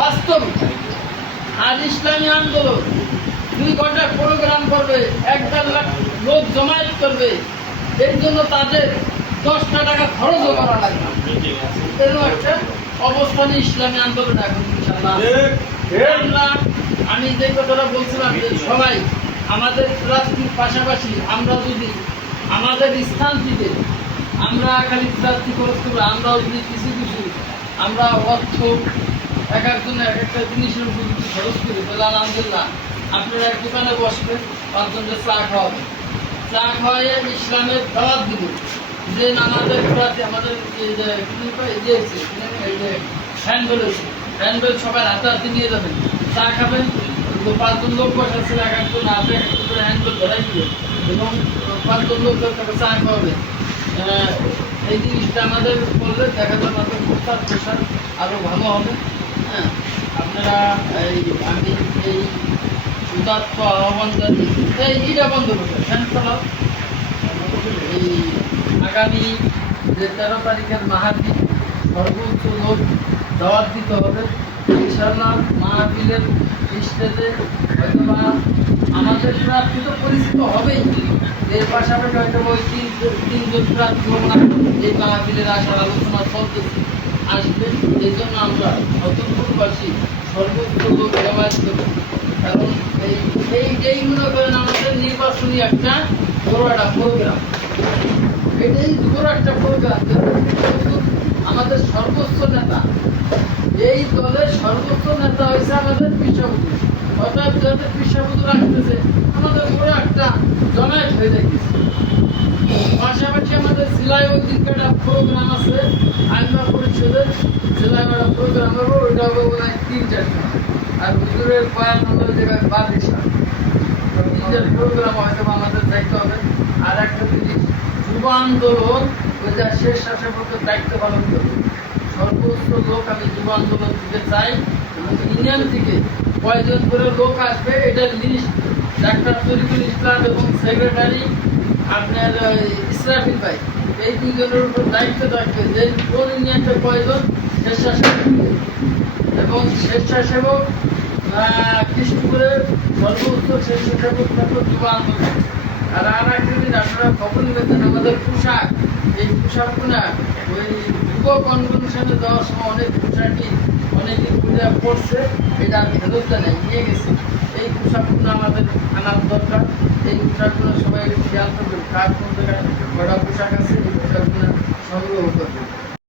বাস্তব। আর ইসলামী আন্দোলন দুই ঘণ্টা প্রোগ্রাম করবে এক দেড় লাখ লোক জমায়েত করবে। এর জন্য তাদের দশটা টাকা খরচও করা লাগবে। এরকম একটা অবস্থানে ইসলামী আন্দোলন এখন ইনশাল্লাহ আমি যে কথাটা বলছিলাম যে সবাই আমাদের রাজনীতির পাশাপাশি আমরা যদি আমাদের স্থান থেকে আমরা খালি প্রার্থী খরচ করব আমরাও যদি কিছু কিছু আমরা অর্থ এক একজন এক একটা জিনিসের উপর যদি খরচ করি তাহলে আলহামদুলিল্লাহ আপনারা এক দোকানে বসবেন পাঁচজনকে চা খাওয়াবেন। চা খাওয়াইয়ে ইসলামের দাওয়াত দিবেন যে আমাদের প্রার্থী আমাদের যে এই যে হ্যান্ডবেল আছে হ্যান্ডবেল সবাই হাতে হাতে নিয়ে যাবেন। চা খাবেন পাঁচজন লোক বসা ছিল এক একজন হাতে এক করে হ্যান্ডবেল ধরাই দিবেন এবং পাঁচজন লোক তাকে চা খাওয়াবে আহ, এই জিনিসটা আমাদের করলে দেখা যাবে আমাদের প্রচার প্রসার আরও ভালো হবে। হ্যাঁ আপনারা এই আমি এই উদাত্ত আহ্বান এই ইটা বন্ধ করবে ফ্যান চালাও এই আগামী যে তেরো তারিখের মাহাবীর সর্বোচ্চ লোক দাওয়াত দিতে হবে ইনশাল্লাহ মাহফিলের স্টেজে হয়তোবা আমাদের প্রার্থী তো পরিচিত হবেই। এর পাশাপাশি হয়তো ওই তিন তিনজন প্রার্থী এই মাহফিলের আসার আলোচনা চলতেছে। আসবে এই জন্য আমরা নতুনপুরবাসী সর্বোচ্চ জমায়েত করব কারণ এই এই এই মনে করেন আমাদের নির্বাচনী একটা বড় একটা প্রোগ্রাম। এটাই বড় একটা প্রোগ্রাম। আমাদের সর্বোচ্চ নেতা, এই দলের সর্বোচ্চ নেতা হয়েছে আমাদের পিসাবুদু অর্থাৎ যাদের পিসাবুদু রাখতেছে আমাদের বড় একটা জমায়েত হয়ে যাইতেছে। পাশাপাশি আমাদের জেলায় ওই দিনকে একটা প্রোগ্রাম আছে হবে হয় তিন আর হুজুরের প্রোগ্রাম হয়তো আমাদের দায়িত্ব হবে। আর একটা জিনিস, যুব আন্দোলন ওই যা শেষ শাসকের দায়িত্ব পালন করবে। সর্বোচ্চ লোক আমি যুব আন্দোলন দিতে চাই এবং ইউনিয়ন থেকে কয়জন করে লোক আসবে, এটার লিস্ট ডাক্তার তরিকুল ইসলাম এবং সেক্রেটারি আপনার ইসরাফিল ভাই, এই দুজনের উপর দায়িত্ব থাকবে যে কোন ইউনিয়নটা প্রয়োজন, স্বেচ্ছাসেবক। এবং স্বেচ্ছাসেবক কৃষ্ণপুরের সর্বোচ্চ স্বেচ্ছাসেবক থাকবে যুব আন্দোলন। আর আর দিন আপনারা খবর নেবেন আমাদের পোশাক। এই পোশাকগুলা ওই যুব কনভেনশনে যাওয়ার সময় অনেক পোশাকই অনেকে পূজা পড়ছে, এটা ফেরত নিয়ে গেছে। এই পোশাকগুলো আমাদের আনার দরকার। এই পোশাকগুলো সবাই খেয়াল করবেন কার কোন জায়গায় কটা পোশাক আছে